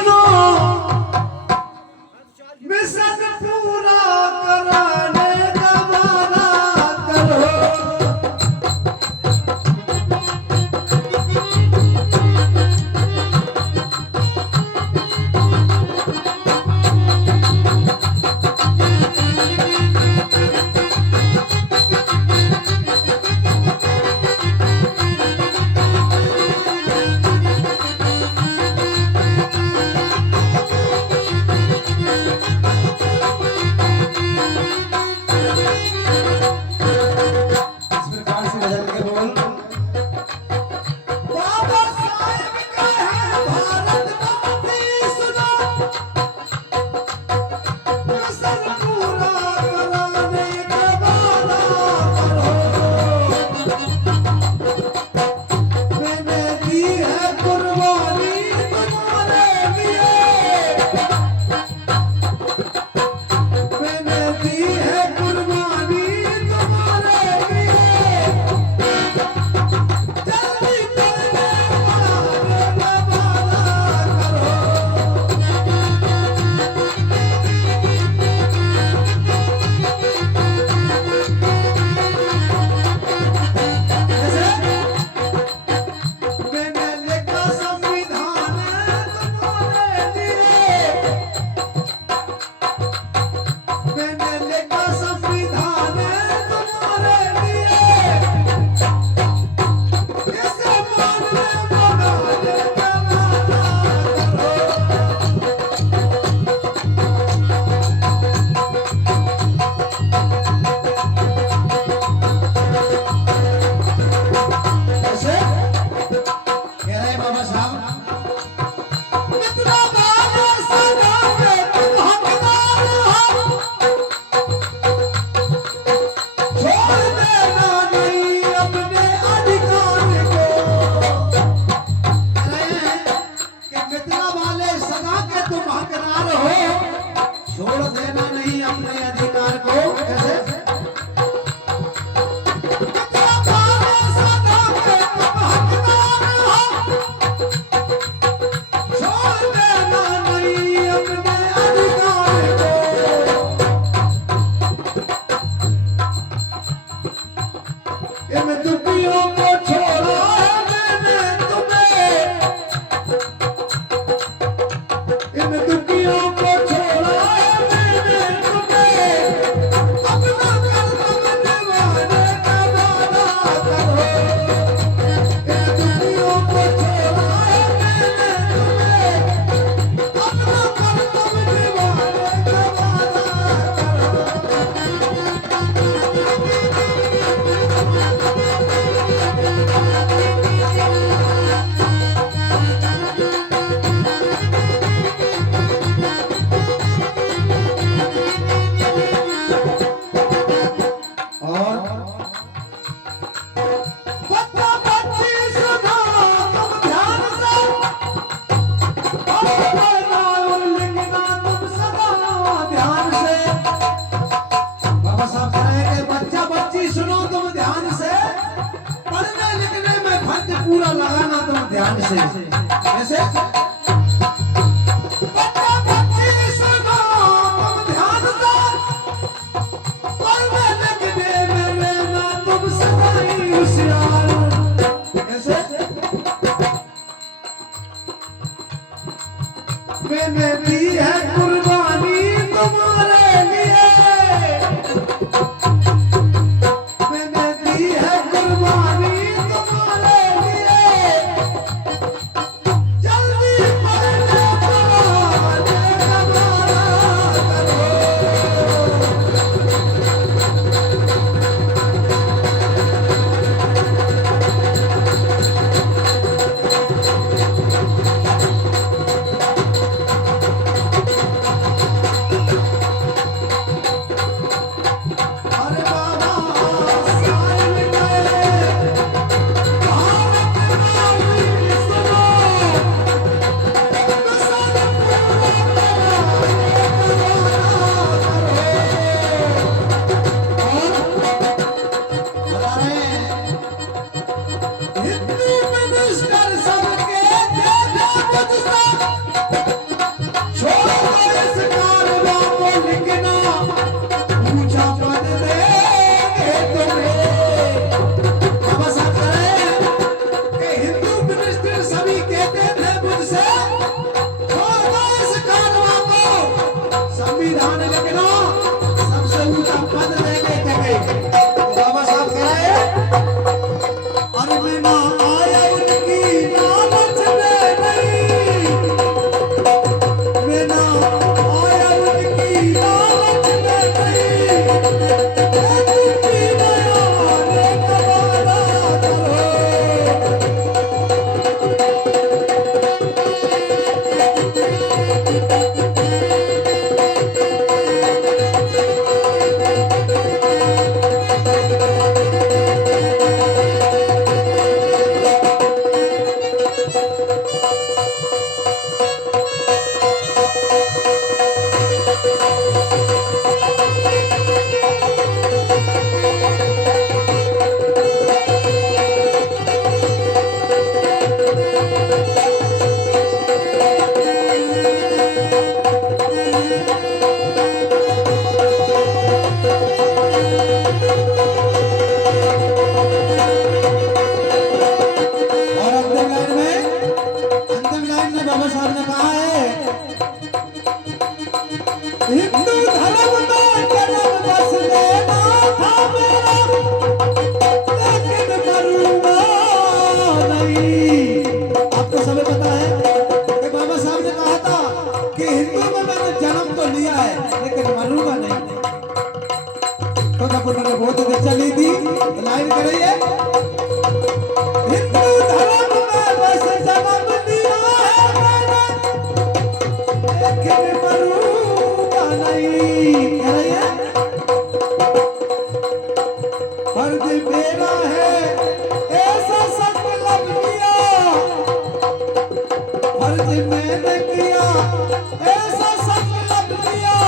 सुनो मिशन पूरा कराने का वादा करो। छोड़ देना नहीं अपने अधिकार को। कैसे पूरा लगाना तुम ध्यान से। ऐसे मैंने दी है कुर्बानी तुम्हारे लिए, मैंने दी है कुर्बानी तुम्हारे लिए, जल्दी पढ़ने पढ़ाने हमारा करो। और अंतिम लाइन में बाबा साहब ने कहा है, हिंदू धर्म में जन्म बस लेना था मेरा, लेकिन मरूंगा नहीं। आपको सभी पता है कि बाबा साहब ने कहा था कि हिंदू में मैंने जन्म तो लिया है लेकिन मरूंगा नहीं। तो जब उन्होंने बहुत देर चली थी तो लाइन करिए, हिंदू धर्म में बस जन्म लिया है मैंने, लेकिन मरूंगा नहीं। कह रही है, फर्ज मेरा है ऐसा संकल्प लिया, फर्ज मैंने किया ऐसा संकल्प लिया,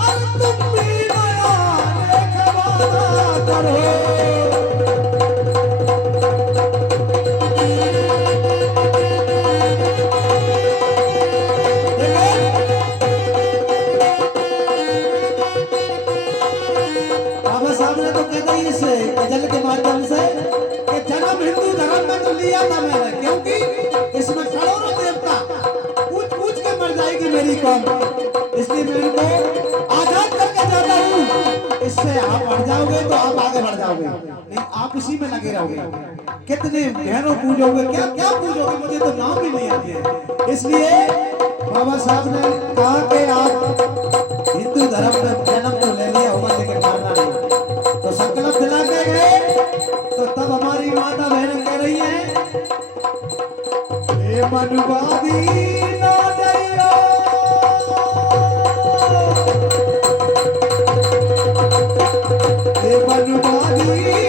और तुम भी नया नेकवाना करो। बाबा साहब ने तो कहते ही इस गजल के माध्यम से कि जन्म हिंदू धर्म में तो लिया था मैंने, क्योंकि इसमें करोड़ों देवता पूछ पूछ के मर जाएगी मेरी कौम, इसलिए मैं इनको आजाद करके जाता हूँ। इससे आप बढ़ जाओगे तो आप आगे बढ़ जाओगे, नहीं आप इसी में लगे रहोगे। कितने बहनों पूजोगे, क्या क्या पूजोगे, मुझे तो नाम भी नहीं आती है। इसलिए बाबा साहब ने कहा कि आप हिंदू धर्म में जन्म तो ले लिया होगा लेकिन मरना नहीं। तो संकल्प दिला के गए, तो तब हमारी माता बहनें कह रही हैं, हे मनुवादी ना जाइयो, हे मनुवादी